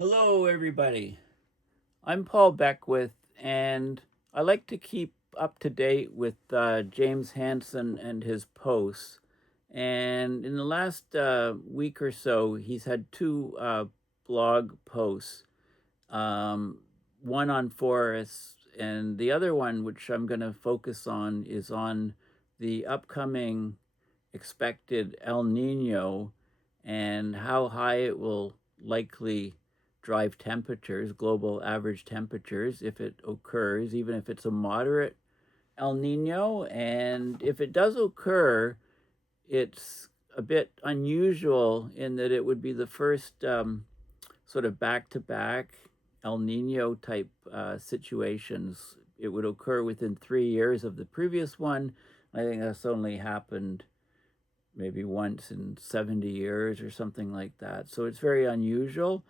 Hello, everybody. I'm Paul Beckwith, and I like to keep up to date with James Hansen and his posts. And in the last week or so, he's had two blog posts, um, one on forests, and the other one, which I'm going to focus on, is on the upcoming expected El Nino and how high it will likely drive temperatures, global average temperatures, if it occurs, even if it's a moderate El Nino. And if it does occur, it's a bit unusual in that it would be the first sort of back to back El Nino type situations. It would occur within 3 years of the previous one. I think that's only happened maybe once in 70 years or something like that. So it's very unusual.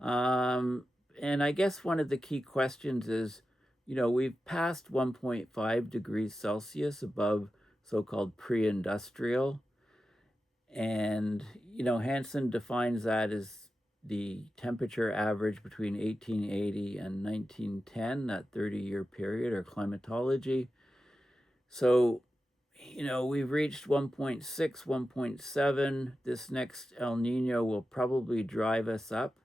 Um, and I guess one of the key questions is, we've passed 1.5 degrees Celsius above so called pre industrial. And, Hansen defines that as the temperature average between 1880 and 1910, that 30-year period, or climatology. So we've reached 1.6, 1.7. This next El Nino will probably drive us up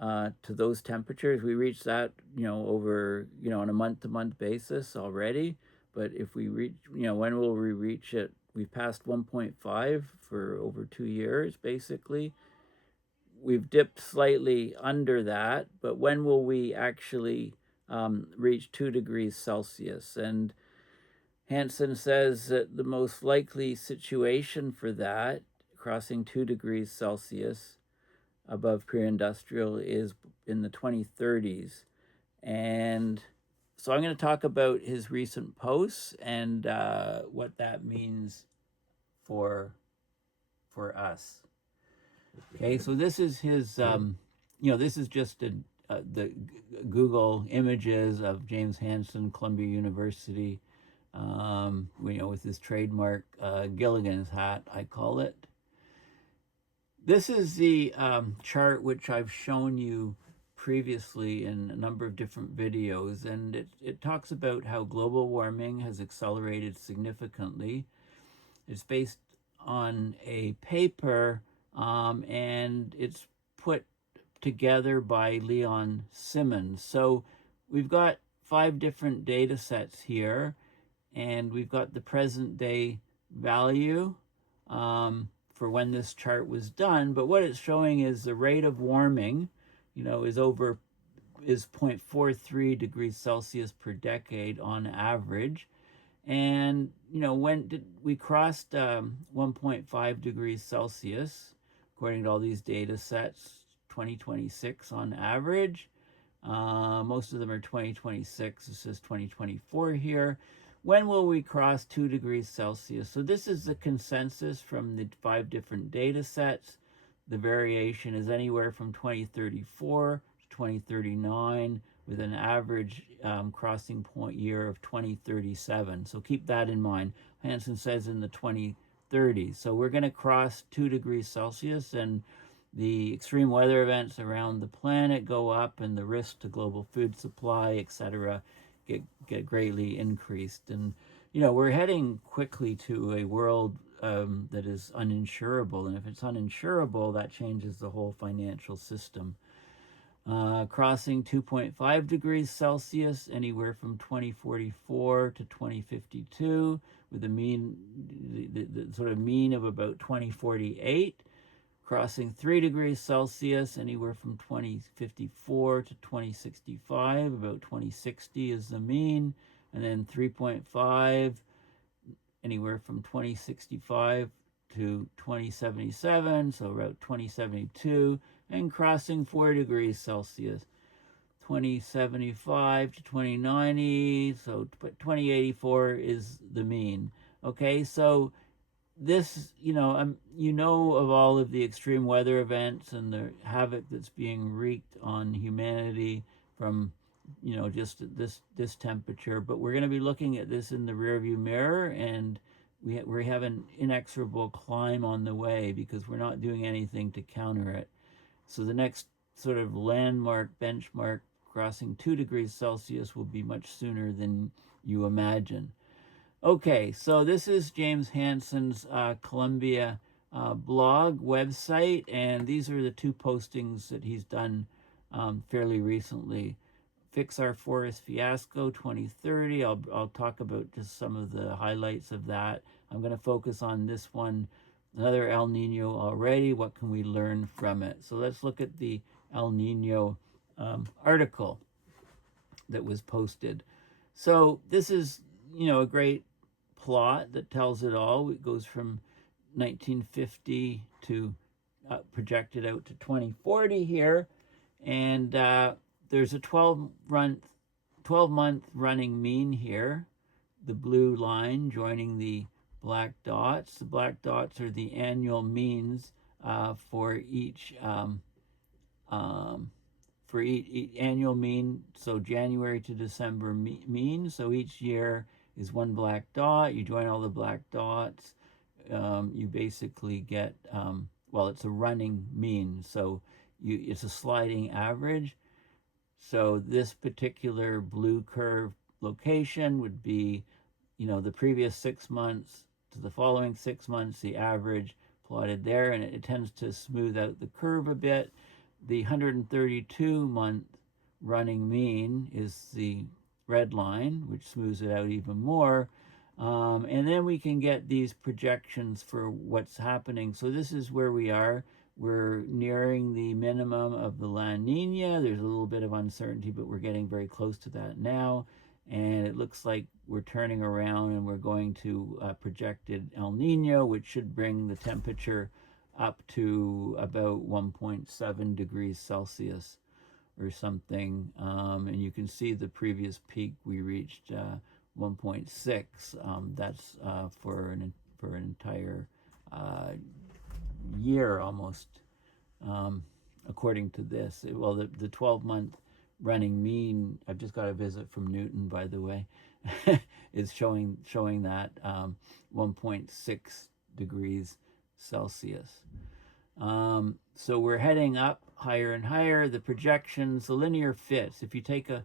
to those temperatures. We reach that, over, on a month to month basis already. But if we reach, when will we reach it? We've passed 1.5 for over 2 years, basically. We've dipped slightly under that, but when will we actually reach 2 degrees Celsius? And Hansen says that the most likely situation for that, crossing 2 degrees Celsius above pre industrial, is in the 2030s. And so I'm going to talk about his recent posts and what that means for us. Okay, so this is his, this is just the Google images of James Hansen, Columbia University, with his trademark Gilligan's hat, I call it. This is the chart which I've shown you previously in a number of different videos, and it talks about how global warming has accelerated significantly. It's based on a paper, and it's put together by Leon Simmons. So we've got 5 different data sets here, and we've got the present day value for when this chart was done. But what it's showing is the rate of warming, is 0.43 degrees Celsius per decade on average. And, when did we crossed 1.5 degrees Celsius, according to all these data sets, 2026 on average. Most of them are 2026. It says 2024 here. When will we cross 2 degrees Celsius? So this is the consensus from the 5 different data sets. The variation is anywhere from 2034 to 2039, with an average crossing point year of 2037. So keep that in mind. Hansen says in the 2030s. So we're going to cross 2 degrees Celsius, and the extreme weather events around the planet go up, and the risk to global food supply, etc., get greatly increased. And we're heading quickly to a world that is uninsurable, and if it's uninsurable, that changes the whole financial system. Crossing 2.5 degrees Celsius anywhere from 2044 to 2052, with a mean, the sort of mean of about 2048. Crossing 3 degrees Celsius anywhere from 2054 to 2065, about 2060 is the mean. And then 3.5 anywhere from 2065 to 2077, so about 2072. And crossing 4 degrees Celsius, 2075 to 2090, so 2084 is the mean. Okay, so this, of all of the extreme weather events and the havoc that's being wreaked on humanity from, just this temperature. But we're going to be looking at this in the rearview mirror, and we have an inexorable climb on the way because we're not doing anything to counter it. So the next sort of landmark benchmark crossing 2 degrees Celsius will be much sooner than you imagine. Okay, so this is James Hansen's Columbia blog website, and these are the two postings that he's done fairly recently. Fix Our Forest Fiasco 2030. I'll talk about just some of the highlights of that. I'm going to focus on this one, another El Nino already. What can we learn from it? So let's look at the El Nino article that was posted. So this is, a great plot that tells it all. It goes from 1950 to projected out to 2040 here, and there's a 12-month running mean here. The blue line joining the black dots. The black dots are the annual means for each annual mean. So January to December mean. So each year is one black dot. You join all the black dots. You basically get, it's a running mean. So it's a sliding average. So this particular blue curve location would be, the previous 6 months to the following 6 months, the average plotted there, and it tends to smooth out the curve a bit. The 132-month running mean is the red line, which smooths it out even more. And then we can get these projections for what's happening. So this is where we are. We're nearing the minimum of the La Nina. There's a little bit of uncertainty, but we're getting very close to that now. And it looks like we're turning around and we're going to projected El Nino, which should bring the temperature up to about 1.7 degrees Celsius or something. And you can see the previous peak we reached 1.6. That's for an entire year almost, according to this. Well, the 12-month running mean, I've just got a visit from Newton, by the way, is showing that 1.6 degrees Celsius. So we're heading up higher and higher. The projections, the linear fits, if you take a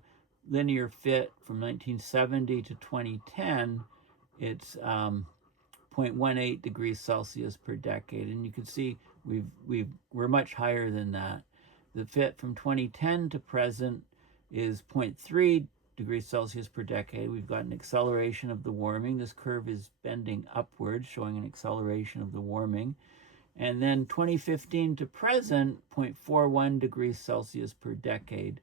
linear fit from 1970 to 2010, it's 0.18 degrees Celsius per decade. And you can see we're much higher than that. The fit from 2010 to present is 0.3 degrees Celsius per decade. We've got an acceleration of the warming. This curve is bending upwards, showing an acceleration of the warming. And then 2015 to present, 0.41 degrees Celsius per decade.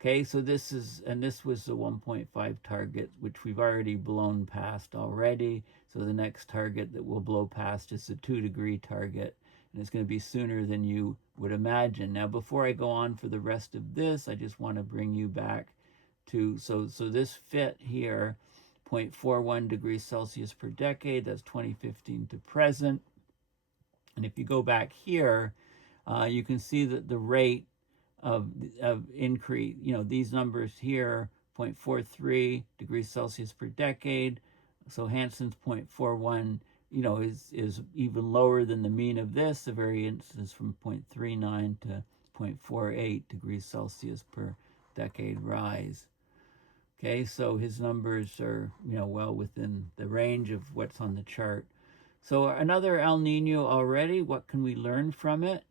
Okay, so this was the 1.5 target, which we've already blown past already. So the next target that we'll blow past is the 2-degree target, and it's going to be sooner than you would imagine. Now, before I go on for the rest of this, I just want to bring you back to, so this fit here, 0.41 degrees Celsius per decade, that's 2015 to present. And if you go back here, you can see that the rate of increase, these numbers here, 0.43 degrees Celsius per decade. So Hansen's 0.41, is even lower than the mean of this. The variance is from 0.39 to 0.48 degrees Celsius per decade rise. Okay, so his numbers are, well within the range of what's on the chart. So another El Nino already. What can we learn from it?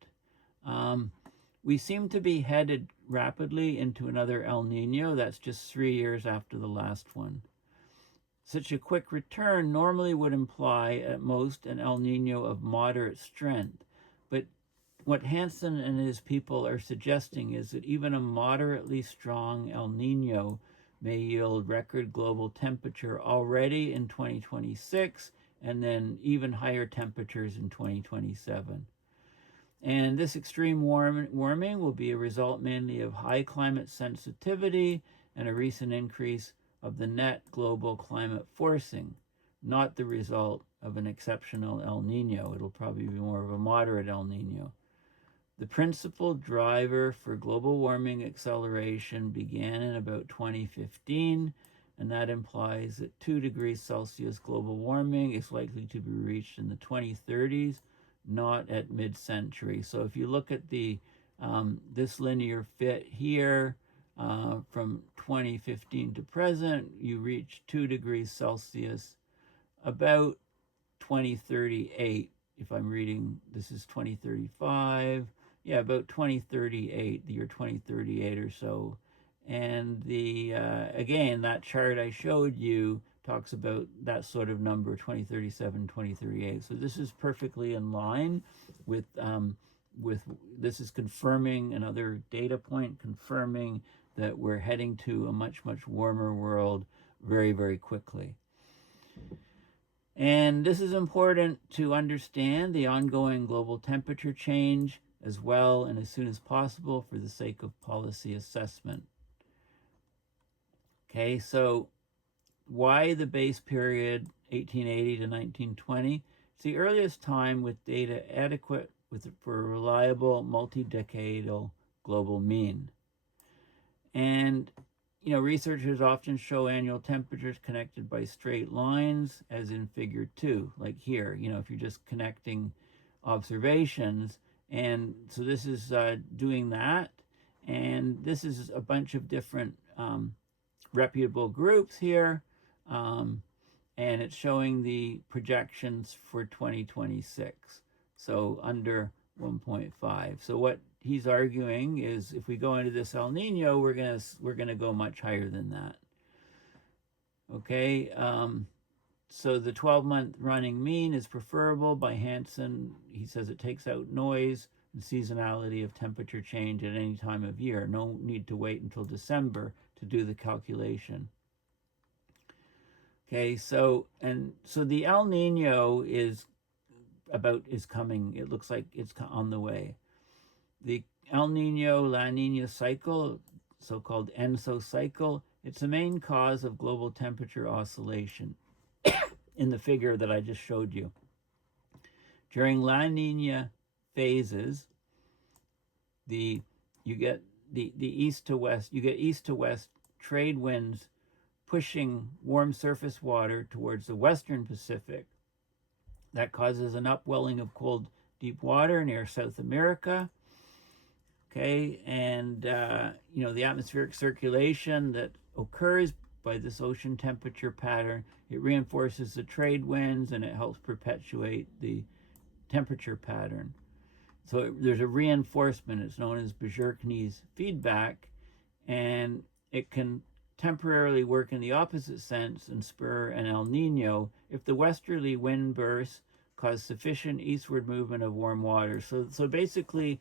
We seem to be headed rapidly into another El Nino. That's just 3 years after the last one. Such a quick return normally would imply at most an El Nino of moderate strength. But what Hansen and his people are suggesting is that even a moderately strong El Nino may yield record global temperature already in 2026, and then even higher temperatures in 2027. And this extreme warming will be a result mainly of high climate sensitivity and a recent increase of the net global climate forcing, not the result of an exceptional El Nino. It'll probably be more of a moderate El Nino. The principal driver for global warming acceleration began in about 2015, and that implies that 2 degrees Celsius global warming is likely to be reached in the 2030s, not at mid-century. So if you look at the This linear fit here, from 2015 to present, you reach 2 degrees Celsius about 2038. If I'm reading, this is 2035. Yeah, about 2038, the year 2038 or so. And the again, that chart I showed you talks about that sort of number, 2037, 2038. So this is perfectly in line with this is confirming another data point, confirming that we're heading to a much, much warmer world very, very quickly. And this is important to understand the ongoing global temperature change as well, and as soon as possible for the sake of policy assessment. Okay, so why the base period 1880 to 1920? It's the earliest time with data adequate for a reliable multi-decadal global mean. And researchers often show annual temperatures connected by straight lines, as in figure 2, like here, if you're just connecting observations. And so this is doing that. And this is a bunch of different reputable groups here. And it's showing the projections for 2026. So under 1.5. So what he's arguing is if we go into this El Nino, we're gonna go much higher than that. Okay, so the 12-month running mean is preferable by Hansen. He says it takes out noise and seasonality of temperature change at any time of year. No need to wait until December to do the calculation. Okay, so the El Nino is coming. It looks like it's on the way. The El Nino La Nina cycle, so-called ENSO cycle, it's the main cause of global temperature oscillation in the figure that I just showed you. During La Nina phases, you get the east to west, east to west trade winds pushing warm surface water towards the western Pacific. That causes an upwelling of cold, deep water near South America. Okay, and the atmospheric circulation that occurs by this ocean temperature pattern, it reinforces the trade winds and it helps perpetuate the temperature pattern. So there's a reinforcement. It's known as Bjerknes feedback, and it can temporarily work in the opposite sense and spur an El Nino if the westerly wind bursts cause sufficient eastward movement of warm water. So basically,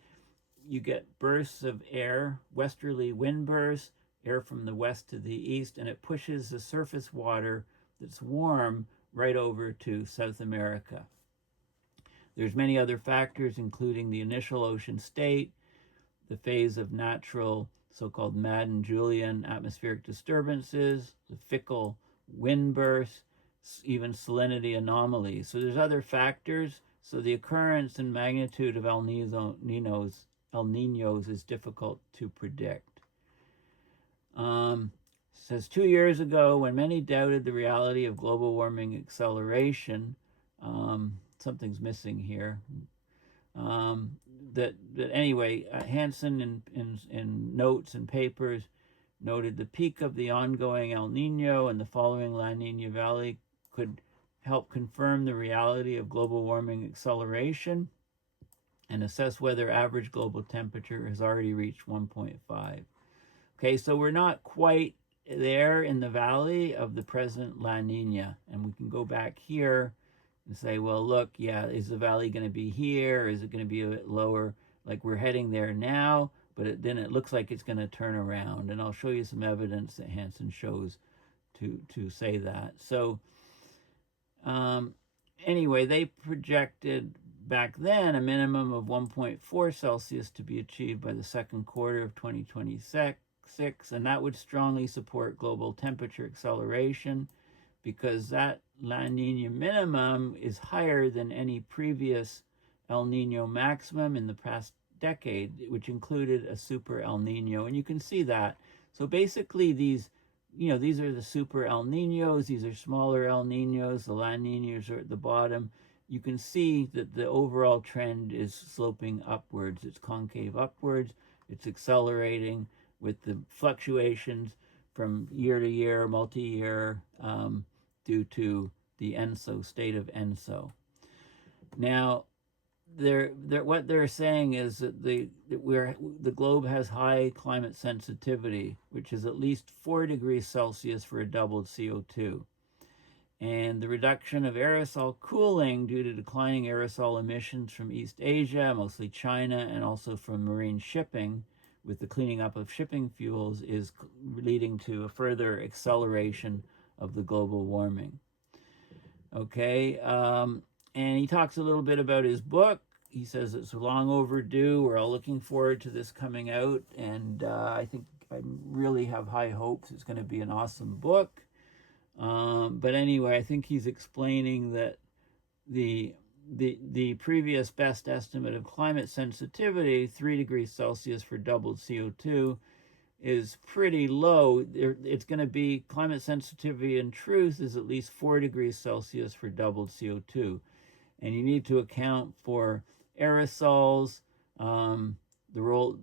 you get bursts of air, westerly wind bursts, air from the west to the east, and it pushes the surface water that's warm right over to South America. There's many other factors, including the initial ocean state, the phase of natural so-called Madden-Julian atmospheric disturbances, the fickle wind bursts, even salinity anomalies. So there's other factors. So the occurrence and magnitude of El Ninos is difficult to predict. Says 2 years ago, when many doubted the reality of global warming acceleration, something's missing here. Anyway, Hansen in notes and papers noted the peak of the ongoing El Nino and the following La Nina Valley could help confirm the reality of global warming acceleration and assess whether average global temperature has already reached 1.5. Okay, so we're not quite there in the valley of the present La Nina, and we can go back here and say, well, look, yeah, is the valley going to be here? Is it going to be a bit lower? Like we're heading there now, but then it looks like it's going to turn around. And I'll show you some evidence that Hansen shows to say that. So anyway, they projected back then a minimum of 1.4 Celsius to be achieved by the second quarter of 2026, and that would strongly support global temperature acceleration because that La Nina minimum is higher than any previous El Nino maximum in the past decade, which included a super El Nino. And you can see that. So basically these are the super El Ninos. These are smaller El Ninos. The La Ninas are at the bottom. you can see that the overall trend is sloping upwards. It's concave upwards. It's accelerating with the fluctuations from year to year, multi-year, due to the ENSO, state of ENSO. Now, what they're saying is that the globe has high climate sensitivity, which is at least 4 degrees Celsius for a doubled CO2. And the reduction of aerosol cooling due to declining aerosol emissions from East Asia, mostly China, and also from marine shipping, with the cleaning up of shipping fuels, is leading to a further acceleration of the global warming. Okay, and he talks a little bit about his book. He says it's long overdue. We're all looking forward to this coming out, and I think I really have high hopes. It's going to be an awesome book. But anyway, I think he's explaining that the previous best estimate of climate sensitivity, 3 degrees Celsius for doubled CO2, is pretty low. It's going to be climate sensitivity in truth is at least 4 degrees Celsius for doubled CO2. And you need to account for aerosols, the role.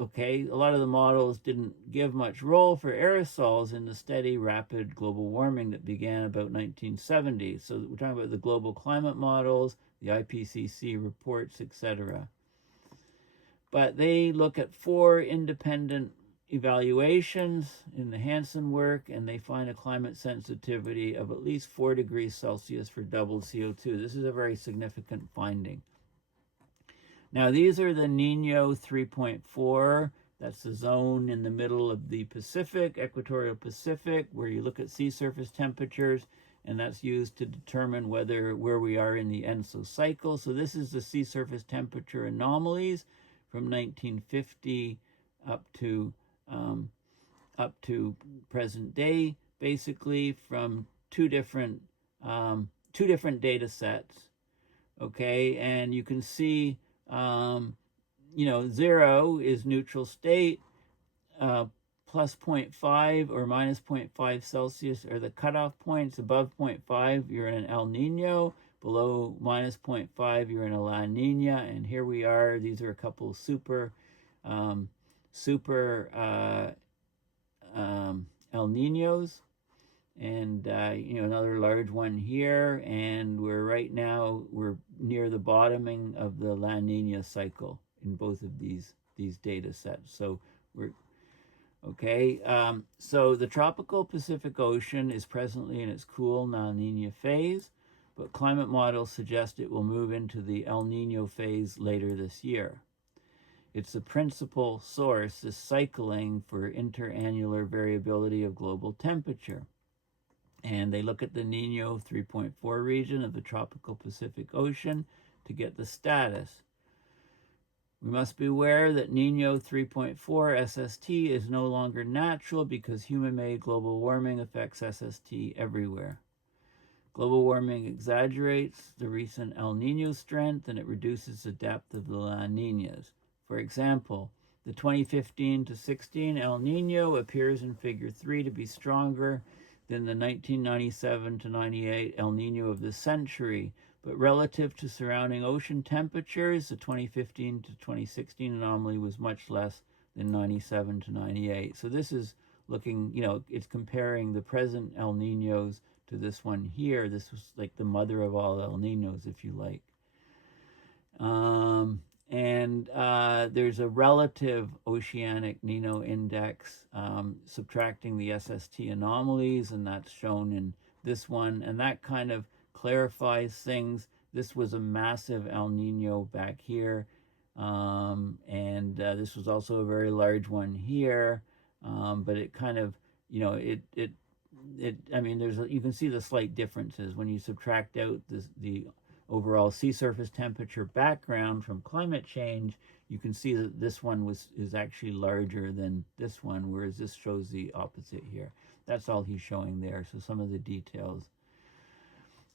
Okay, a lot of the models didn't give much role for aerosols in the steady, rapid global warming that began about 1970. So we're talking about the global climate models, the IPCC reports, etc. But they look at 4 independent evaluations in the Hansen work, and they find a climate sensitivity of at least 4 degrees Celsius for doubled CO2. This is a very significant finding. Now, these are the Nino 3.4. That's the zone in the middle of the Pacific, equatorial Pacific, where you look at sea surface temperatures, and that's used to determine where we are in the ENSO cycle. So this is the sea surface temperature anomalies from 1950 up to present day, basically from two different data sets. Okay, and you can see 0 is neutral state, plus 0.5 or minus 0.5 Celsius are the cutoff points. Above 0.5, you're in an El Nino. Below minus 0.5, you're in a La Nina. And here we are. These are a couple super El Ninos. And another large one here, and we're near the bottoming of the La Nina cycle in both of these data sets. So we're okay. So the tropical Pacific Ocean is presently in its cool La Nina phase, but climate models suggest it will move into the El Nino phase later this year. It's the principal source, this cycling, for interannular variability of global temperature. And they look at the Nino 3.4 region of the tropical Pacific Ocean to get the status. We must be aware that Nino 3.4 SST is no longer natural because human-made global warming affects SST everywhere. Global warming exaggerates the recent El Nino strength, and it reduces the depth of the La Ninas. For example, the 2015 to 16 El Nino appears in Figure 3 to be stronger than the 1997 to 98 El Nino of this century, but relative to surrounding ocean temperatures, the 2015 to 2016 anomaly was much less than 97 to 98. So this is looking, it's comparing the present El Ninos to this one here. This was like the mother of all El Ninos, if you like. There's a relative oceanic Nino index subtracting the SST anomalies, and that's shown in this one, and that kind of clarifies things. This was a massive El Nino back here, and this was also a very large one here, but it kind of, you can see the slight differences when you subtract out the overall sea surface temperature background from climate change. You can see that this one is actually larger than this one, whereas this shows the opposite here. That's all he's showing there, so some of the details.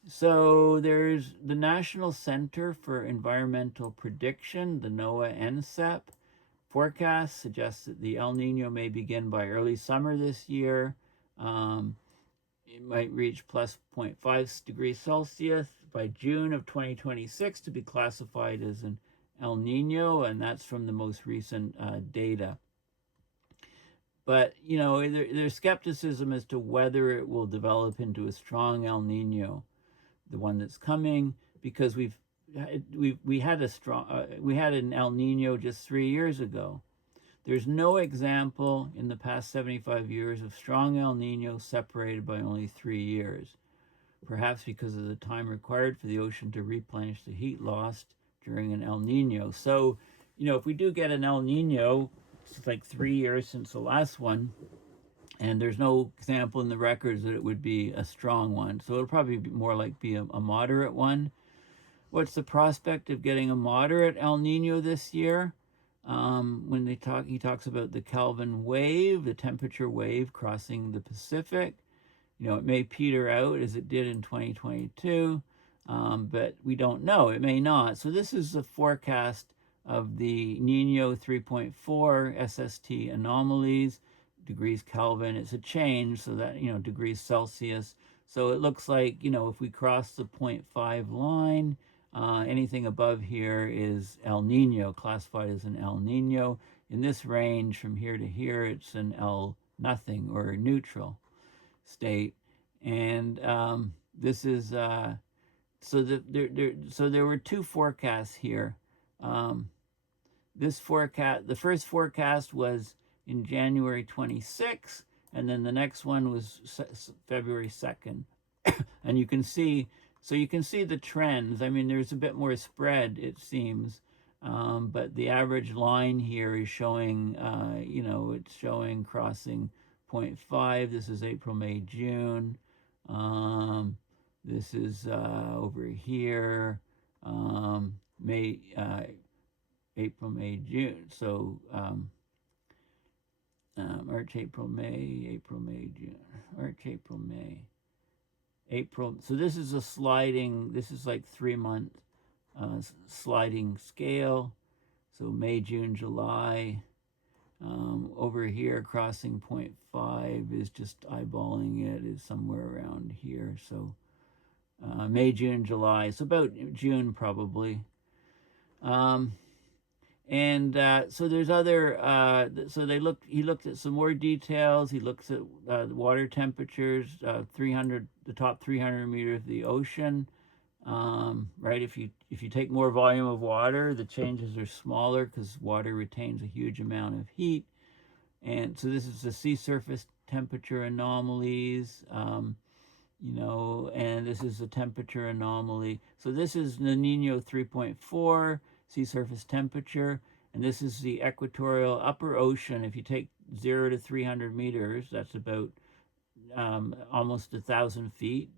So there's the National Center for Environmental Prediction, the NOAA NCEP. Forecast suggests that the El Nino may begin by early summer this year. it might reach plus 0.5 degrees Celsius by June of 2026 to be classified as an El Nino, and that's from the most recent data. But, you know, there's skepticism as to whether it will develop into a strong El Nino, the one that's coming, because we had an El Nino just 3 years ago. There's no example in the past 75 years of strong El Nino separated by only 3 years, perhaps because of the time required for the ocean to replenish the heat lost during an El Nino. So, you know, if we do get an El Nino, it's like 3 years since the last one, and there's no example in the records that it would be a strong one. So it'll probably be more like be a moderate one. What's the prospect of getting a moderate El Nino this year? When he talks about the Kelvin wave, the temperature wave crossing the Pacific. You know, it may peter out as it did in 2022, but we don't know. It may not. So this is a forecast of the Nino 3.4 SST anomalies, degrees Kelvin. It's a change, so that, you know, degrees Celsius. So it looks like, you know, if we cross the 0.5 line, anything above here is El Nino, classified as an El Nino. In this range from here to here, it's an El nothing or neutral state. And this is so there were two forecasts here. This forecast, the first forecast was in January 26th, and then the next one was February 2nd. And you can see, so you can see the trends. I mean, there's a bit more spread, it seems, but the average line here is showing, you know, it's showing crossing 0.5. This is April, May, June. This is over here, May, April, May, June. So March, April, May, June, March, April, May, April. So this is a sliding, this is like 3-month sliding scale. So May, June, July. Over here, crossing 0.5 is just eyeballing it, is somewhere around here. So May, June, July. So about June probably. So there's other, so he looked at some more details. He looks at the water temperatures, the top 300 meters of the ocean. Right, if you take more volume of water, the changes are smaller because water retains a huge amount of heat. And so this is the sea surface temperature anomalies, you know, and this is the temperature anomaly. So this is the Nino 3.4 sea surface temperature, and this is the equatorial upper ocean. If you take 0 to 300 meters, that's about almost 1,000 feet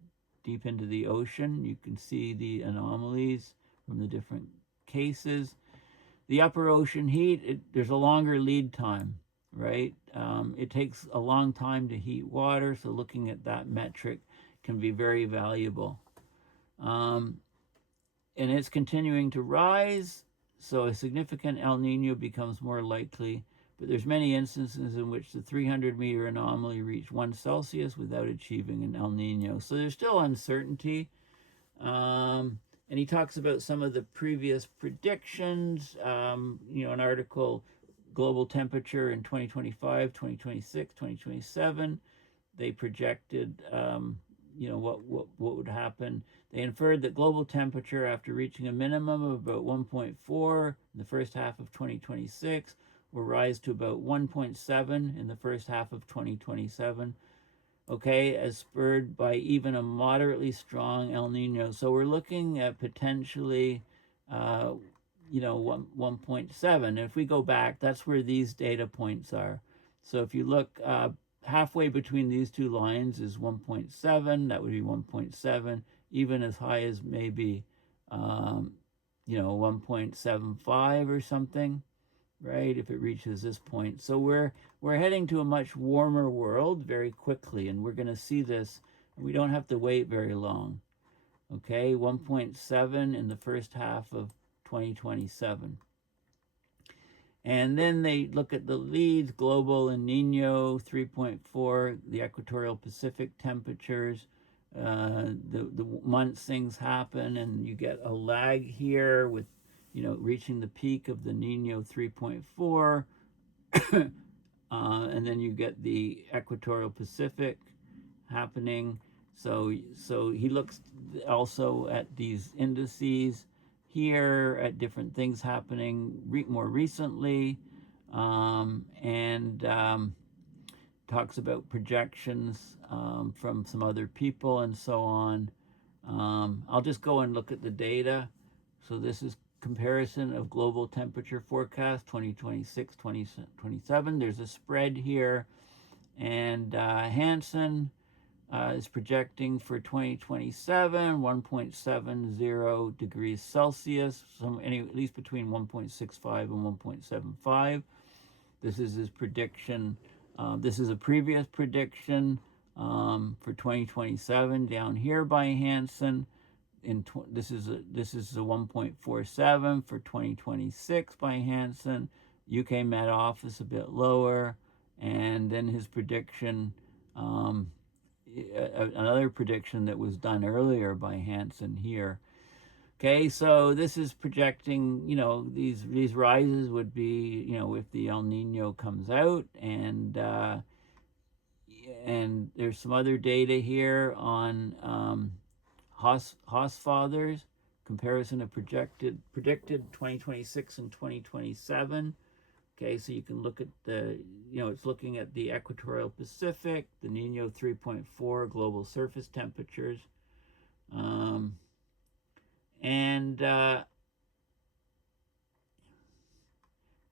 deep into the ocean. You can see the anomalies from the different cases. The upper ocean heat, there's a longer lead time, right? It takes a long time to heat water, so looking at that metric can be very valuable. And it's continuing to rise, so a significant El Nino becomes more likely, but there's many instances in which the 300-meter anomaly reached 1 Celsius without achieving an El Nino. So there's still uncertainty. And he talks about some of the previous predictions, you know, an article, global temperature in 2025, 2026, 2027. They projected, you know, what would happen. They inferred that global temperature, after reaching a minimum of about 1.4 in the first half of 2026, will rise to about 1.7 in the first half of 2027. Okay, as spurred by even a moderately strong El Nino. So we're looking at potentially, you know, 1.7. If we go back, that's where these data points are. So if you look halfway between these two lines is 1.7. That would be 1.7, even as high as maybe, you know, 1.75 or something, right? If it reaches this point. So we're heading to a much warmer world very quickly, and we're going to see this. We don't have to wait very long. Okay, 1.7 in the first half of 2027. And then they look at the leads, global and Nino 3.4, the equatorial Pacific temperatures, the months things happen, and you get a lag here with, reaching the peak of the Nino 3.4, and then you get the equatorial Pacific happening. So he looks also at these indices here, at different things happening more recently, and talks about projections from some other people and so on. I'll just go and look at the data. So this is comparison of global temperature forecast 2026, 2027. There's a spread here, and Hansen is projecting for 2027 1.70 degrees Celsius, at least between 1.65 and 1.75. This is his prediction. This is a previous prediction for 2027 down here by Hansen. This is a 1.47 for 2026 by Hansen. UK Met Office a bit lower, and then his prediction. Another prediction that was done earlier by Hansen here. Okay, so this is projecting, these rises would be, if the El Nino comes out, and there's some other data here on Hausfather's comparison of predicted 2026 and 2027. Okay, so you can look at it's looking at the equatorial Pacific, the Nino 3.4 global surface temperatures.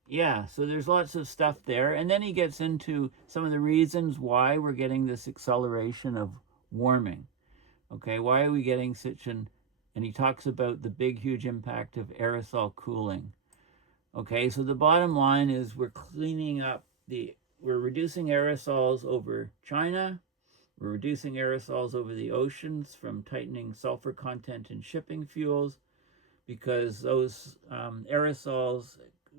Yeah, so there's lots of stuff there. And then he gets into some of the reasons why we're getting this acceleration of warming. Okay, why are we getting and he talks about the big, huge impact of aerosol cooling. Okay, so the bottom line is we're reducing aerosols over China. We're reducing aerosols over the oceans from tightening sulfur content in shipping fuels, because those aerosols,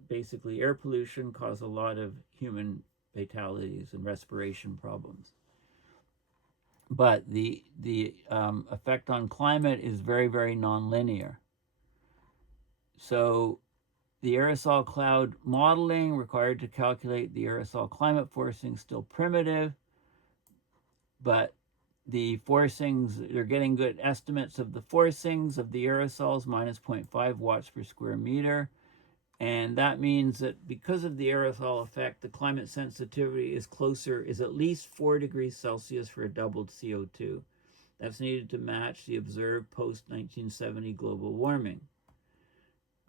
basically air pollution, cause a lot of human fatalities and respiration problems. But the effect on climate is very, very nonlinear. So the aerosol cloud modeling required to calculate the aerosol climate forcing still primitive, but the forcings, they're getting good estimates of the forcings of the aerosols, minus 0.5 watts per square meter. And that means that because of the aerosol effect, the climate sensitivity is at least 4 degrees Celsius for a doubled CO2. That's needed to match the observed post-1970 global warming.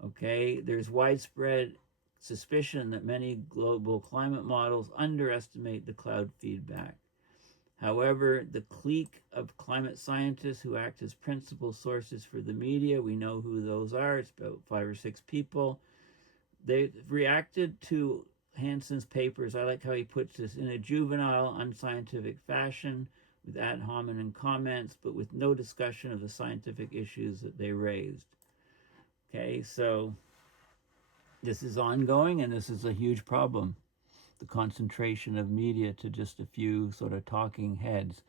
Okay, there's widespread suspicion that many global climate models underestimate the cloud feedback. However, the clique of climate scientists who act as principal sources for the media, we know who those are, it's about 5 or 6 people. They reacted to Hansen's papers, I like how he puts this, in a juvenile, unscientific fashion, with ad hominem comments, but with no discussion of the scientific issues that they raised. Okay, so this is ongoing, and this is a huge problem, the concentration of media to just a few sort of talking heads.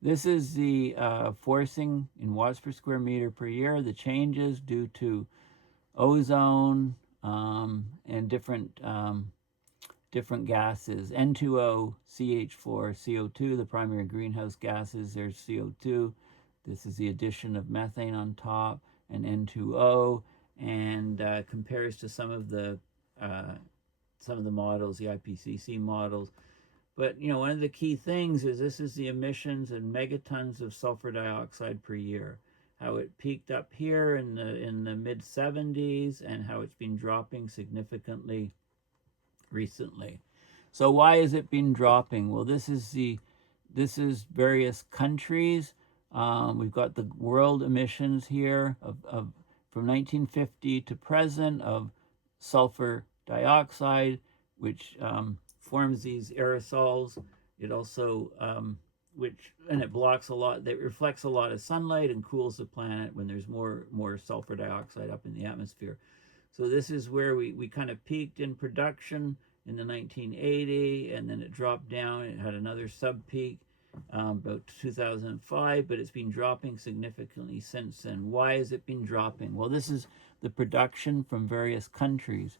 This is the forcing in watts per square meter per year, the changes due to ozone and different gases. N2O, CH4, CO2, the primary greenhouse gases, there's CO2. This is the addition of methane on top, and N2O, and compares to some of the models, the IPCC models. But one of the key things is this is the emissions in megatons of sulfur dioxide per year. How it peaked up here in the mid 70s, and how it's been dropping significantly recently. So why has it been dropping? Well, this is various countries. We've got the world emissions here of from 1950 to present of sulfur dioxide, which forms these aerosols. It also it blocks a lot, that reflects a lot of sunlight and cools the planet when there's more sulfur dioxide up in the atmosphere. So this is where we kind of peaked in production in the 1980, and then it dropped down. It had another sub-peak about 2005, but it's been dropping significantly since then. Why has it been dropping? Well, this is the production from various countries.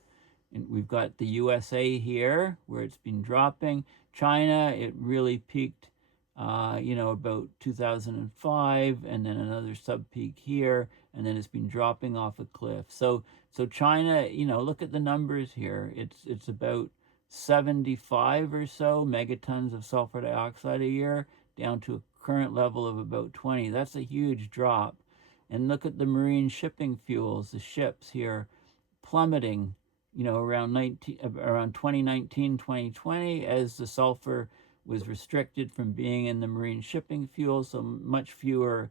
And we've got the USA here, where it's been dropping. China, it really peaked, about 2005, and then another sub-peak here, and then it's been dropping off a cliff. So China, look at the numbers here. It's about 75 or so megatons of sulfur dioxide a year, down to a current level of about 20. That's a huge drop. And look at the marine shipping fuels, the ships here plummeting, around 2019, 2020, as the sulfur was restricted from being in the marine shipping fuel, so much fewer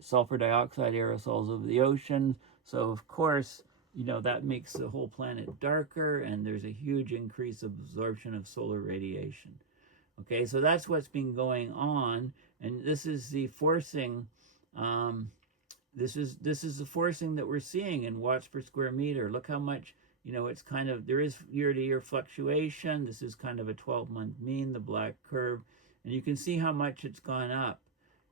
sulfur dioxide aerosols over the oceans. So of course, that makes the whole planet darker, and there's a huge increase of absorption of solar radiation. Okay, so that's what's been going on, and this is the forcing. This is the forcing that we're seeing in watts per square meter. Look how much, it's kind of, there is year-to-year fluctuation. This is kind of a 12-month mean, the black curve, and you can see how much it's gone up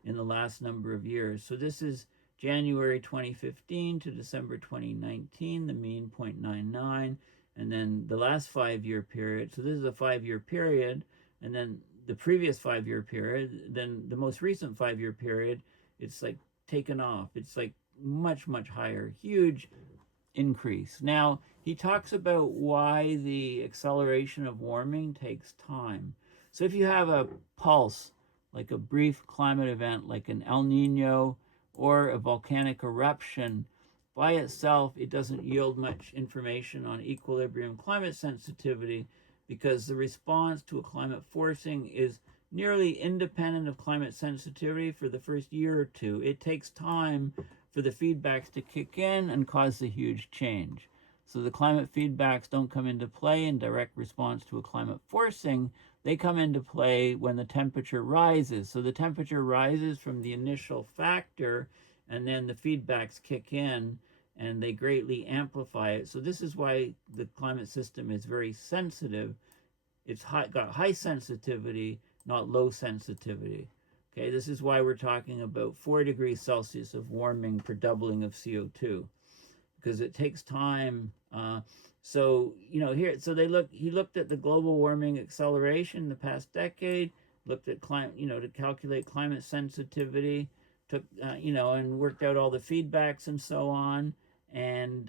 in the last number of years. So this is January 2015 to December 2019, the mean 0.99, and then the last 5-year period. So this is a 5-year period, and then the previous 5-year period, then the most recent 5-year period, it's like taken off. It's like much, much higher, huge increase. Now, he talks about why the acceleration of warming takes time. So if you have a pulse, like a brief climate event, like an El Nino or a volcanic eruption, by itself, it doesn't yield much information on equilibrium climate sensitivity, because the response to a climate forcing is nearly independent of climate sensitivity for the first year or two. It takes time for the feedbacks to kick in and cause the huge change. So the climate feedbacks don't come into play in direct response to a climate forcing. They come into play when the temperature rises. So the temperature rises from the initial factor, and then the feedbacks kick in and they greatly amplify it. So this is why the climate system is very sensitive. It's got high sensitivity, not low sensitivity. Okay, this is why we're talking about 4 degrees Celsius of warming per doubling of CO2, because it takes time. Here, so he looked at the global warming acceleration in the past decade, looked at climate, to calculate climate sensitivity, took, and worked out all the feedbacks and so on, and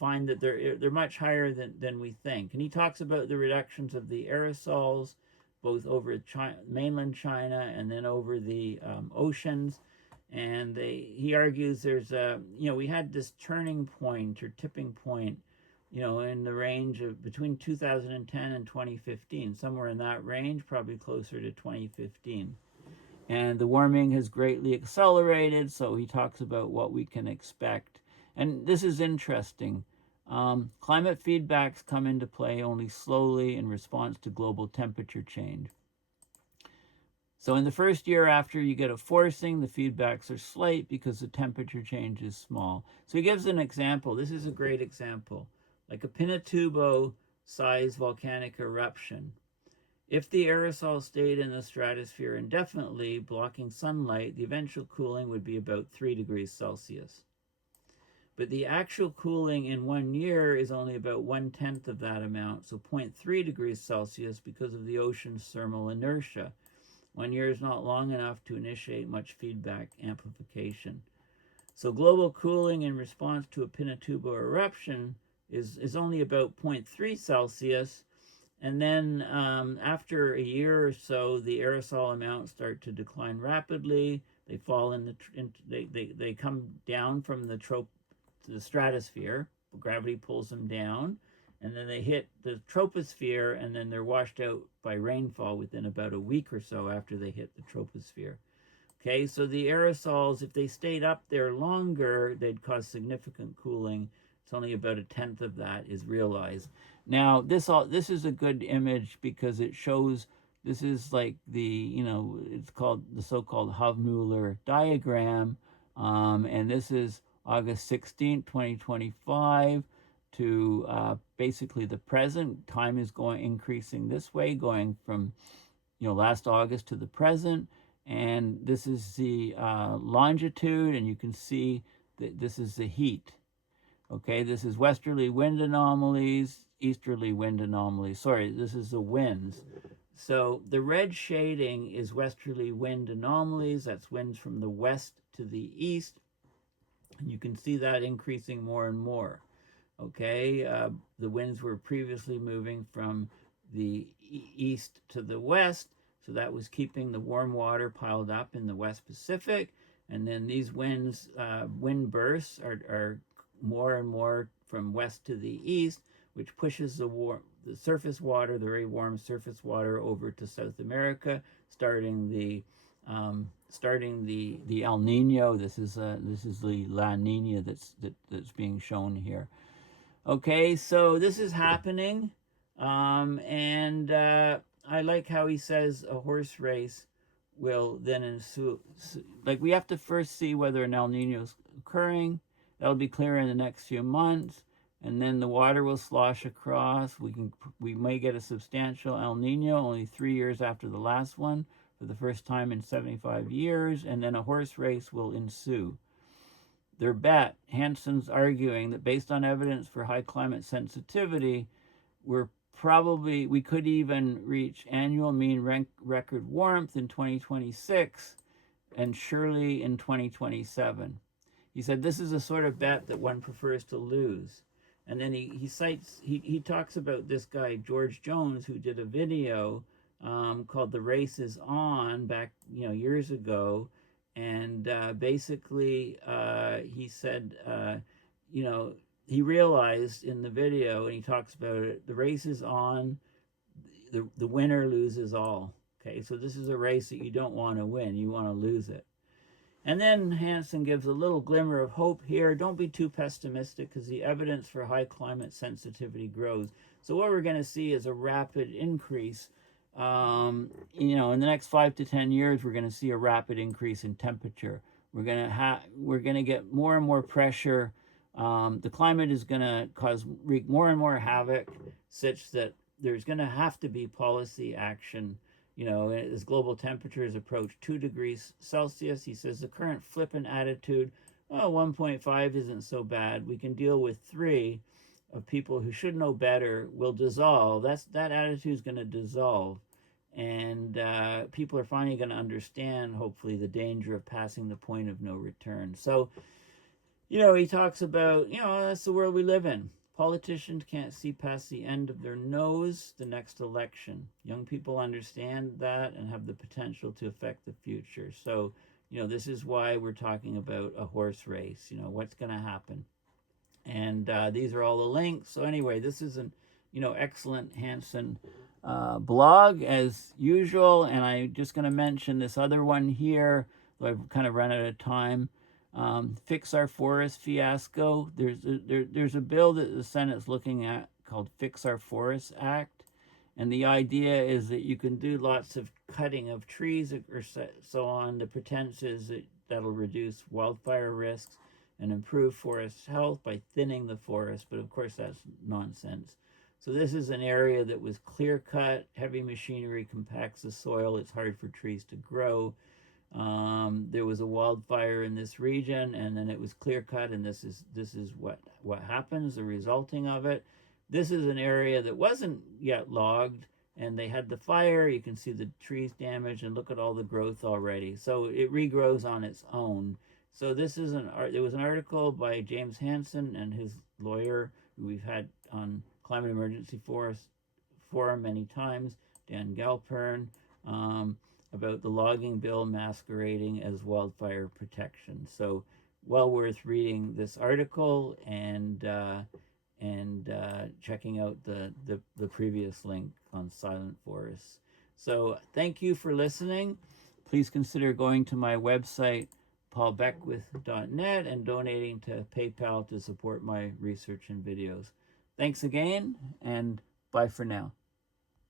find that they're much higher than we think. And he talks about the reductions of the aerosols, both over mainland China and then over the oceans. And he argues there's we had this turning point or tipping point, in the range of between 2010 and 2015, somewhere in that range, probably closer to 2015. And the warming has greatly accelerated, so he talks about what we can expect. And this is interesting. Climate feedbacks come into play only slowly in response to global temperature change. So in the first year after you get a forcing, the feedbacks are slight because the temperature change is small. So he gives an example. This is a great example. Like a Pinatubo-sized volcanic eruption. If the aerosol stayed in the stratosphere indefinitely, blocking sunlight, the eventual cooling would be about 3 degrees Celsius. But the actual cooling in 1 year is only about 1/10 of that amount, so 0.3 degrees Celsius, because of the ocean's thermal inertia. 1 year is not long enough to initiate much feedback amplification. So global cooling in response to a Pinatubo eruption is only about 0.3 Celsius, and then after a year or so, the aerosol amounts start to decline rapidly. They fall they come down from the stratosphere. Gravity pulls them down, and then they hit the troposphere, and then they're washed out by rainfall within about a week or so after they hit the troposphere. Okay, so the aerosols, if they stayed up there longer, they'd cause significant cooling. It's only about 1/10 of that is realized. Now, this is a good image because it shows, this is like the, it's called the so-called Havmuller diagram, and this is August 16th, 2025 to basically the present. Time is increasing this way, going from last August to the present. And this is the longitude, and you can see that this is the heat. Okay, this is westerly wind anomalies, easterly wind anomalies. Sorry, this is the winds. So the red shading is westerly wind anomalies. That's winds from the west to the east. And you can see that increasing more and more. Okay, the winds were previously moving from the east to the west. So that was keeping the warm water piled up in the West Pacific. And then these winds, wind bursts are more and more from west to the east, which pushes the surface water, the very warm surface water, over to South America, starting the El Nino. This is the La Nina that's being shown here. Okay, so this is happening, and I like how he says a horse race will then ensue. Like, we have to first see whether an El Nino is occurring. That'll be clear in the next few months, and then the water will slosh across. We may get a substantial El Nino only 3 years after the last one, for the first time in 75 years, and then a horse race will ensue. Their bet, Hansen's arguing that based on evidence for high climate sensitivity, we could even reach annual mean record warmth in 2026 and surely in 2027. He said this is a sort of bet that one prefers to lose. And then he talks about this guy, George Jones, who did a video called The Race Is On back years ago. And basically, he said, he realized in the video, and he talks about it, the race is on, the winner loses all. Okay, so this is a race that you don't want to win, you want to lose it. And then Hansen gives a little glimmer of hope here. Don't be too pessimistic, because the evidence for high climate sensitivity grows. So what we're going to see is a rapid increase. In the next 5 to 10 years, we're going to see a rapid increase in temperature. We're going to get more and more pressure. The climate is going to wreak more and more havoc, such that there's going to have to be policy action. As global temperatures approach 2 degrees Celsius, he says the current flippant attitude, 1.5 isn't so bad. We can deal with 3 of people who should know better will dissolve. That attitude is going to dissolve. And people are finally going to understand, hopefully, the danger of passing the point of no return. So, he talks about, that's the world we live in. Politicians can't see past the end of their nose the next election. Young people understand that and have the potential to affect the future. So, this is why we're talking about a horse race. What's going to happen. And these are all the links. So anyway, this is an excellent Hansen blog as usual. And I'm just going to mention this other one here, though I've kind of run out of time. Fix Our Forest fiasco. There's a bill that the Senate's looking at called Fix Our Forests Act. And the idea is that you can do lots of cutting of trees or so on. The pretense is that that'll reduce wildfire risks and improve forest health by thinning the forest, but of course that's nonsense. So this is an area that was clear cut. Heavy machinery compacts the soil. It's hard for trees to grow. There was a wildfire in this region, and then it was clear cut, and this is what happens, the resulting of it. This is an area that wasn't yet logged, and they had the fire. You can see the trees damaged, and look at all the growth already. So it regrows on its own. So there was an article by James Hansen and his lawyer, who we've had on Climate Emergency Forum many times, Dan Galpern, about the logging bill masquerading as wildfire protection. So well worth reading this article and checking out the previous link on silent forests. So thank you for listening. Please consider going to my website, paulbeckwith.net, and donating to PayPal to support my research and videos. Thanks again, and bye for now.